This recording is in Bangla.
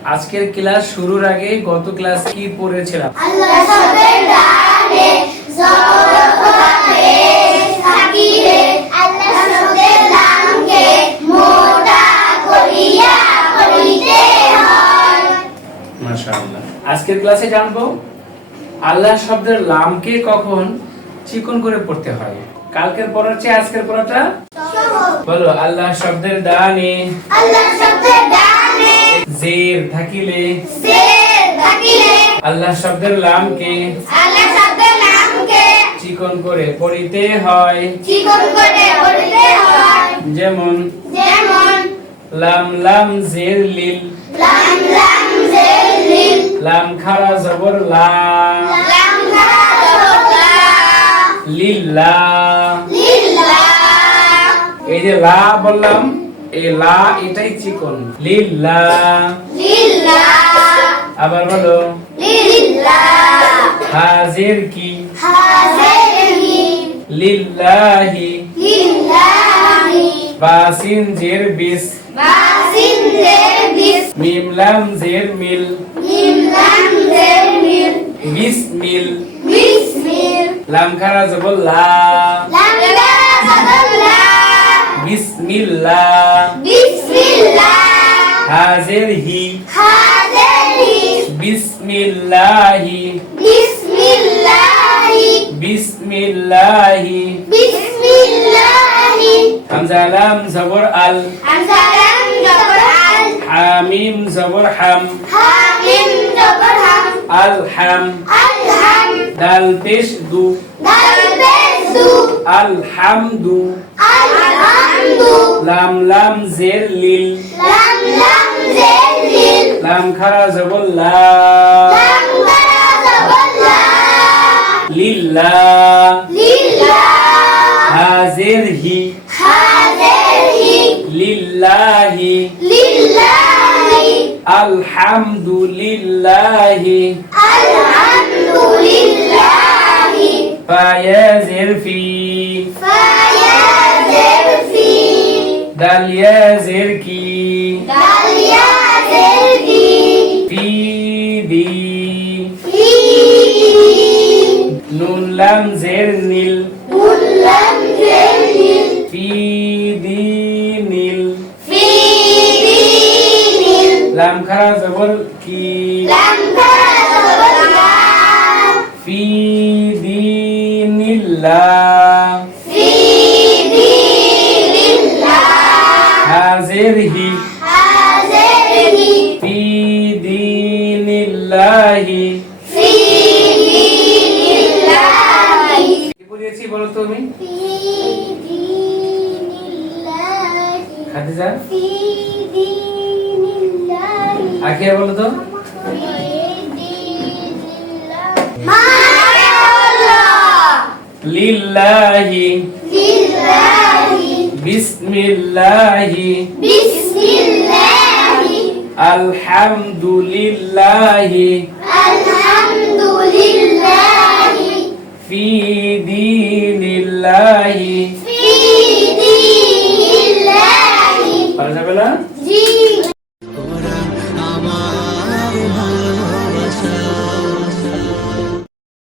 আজকের ক্লাস শুরুর আগে গত ক্লাস কি পড়েছিলাম? হয়। আজকের ক্লাসে জানব আল্লাহ শব্দের লামকে কখন চিকন করে পড়তে হয়? কালকের পড়ার চেয়ে আজকের পড়াটা বলো আল্লাহ শব্দের আল্লাহ ডানে জের থাকিলে আল্লাহ শব্দের লামকে। আল্লাহ চিকন করে পড়িতে হয়। চিকন করে করিতে হয়। যেমন যেমন লাম লাম জের লিল। লাম লাম জেলিল লাম খারা জবর লা। লাম খারা লিল্লা লিল্লাহ এই যে লা বললাম এই লা এটাই চিকন। লিল্লা। লিল্লাহ আবার বলো। লিল্লাহ হাজির কি? হাজিরি লিল্লাহি। লিল্লাহি। বাসিন জের বিস বাসিন জের বিস মিম লাম জের মিল। মিম লাম জের মিল। বিসমিল। বিসমিল। লাম খারা লা বিসমিল্লাহ। বিসমিল্লাহ। হাজির হি হাজিরি বিসমিল্লাহি। বিসমিল্লাহি। বিসমিল্লাহি। বিসমিল্লাহি। হামজা লাম জবর আল। আমসালাম জবর আল। হামিম জবর হাম। হামিম জবর হাম। আল হাম। আলহাম দাল পেশ দু। দাল বেসু আলহামদু আলহামদু লাম লাম জের লিল। লাম লাম জেলিল লাম খারা জবর লা লাম দারা জবর লা লিল্লাহ লিল্লাহ হাজির হি। হাজিরি লিল্লাহি। লিল্লাহি। আলহামদুলিল্লাহি। আলহামদুলিল্লাহি। ফায়াজির ফি। দাল ইয়াজির কি দালিয়াজির ফি ফি দি ফি নুন লাম জের নীল মুল্লাম জেলিল ফি দি নীল ফি দিনিল লাম খারা জবর কি লাম দারা জবর লা ফি দিনিল্লাহ ফি হাজির হি হাজিরি ফি দিনিল্লাহি। ফি দিনিল্লাহি। কি পড়িয়েছি বলো তো আমি ফি দিনিল্লাহি। খাদিজা? ফি দিনিল্লাহি। আখিয়া বলো তো। লিল্লাহি। বিসমিল্লাহি। বিসমিল্লাহি। আলহামদুলিল্লাহি। আলহামদুলিল্লাহি। ফি দীনিল্লাহি। ফি দীনিল্লাহি। পারা যাবে না? জি।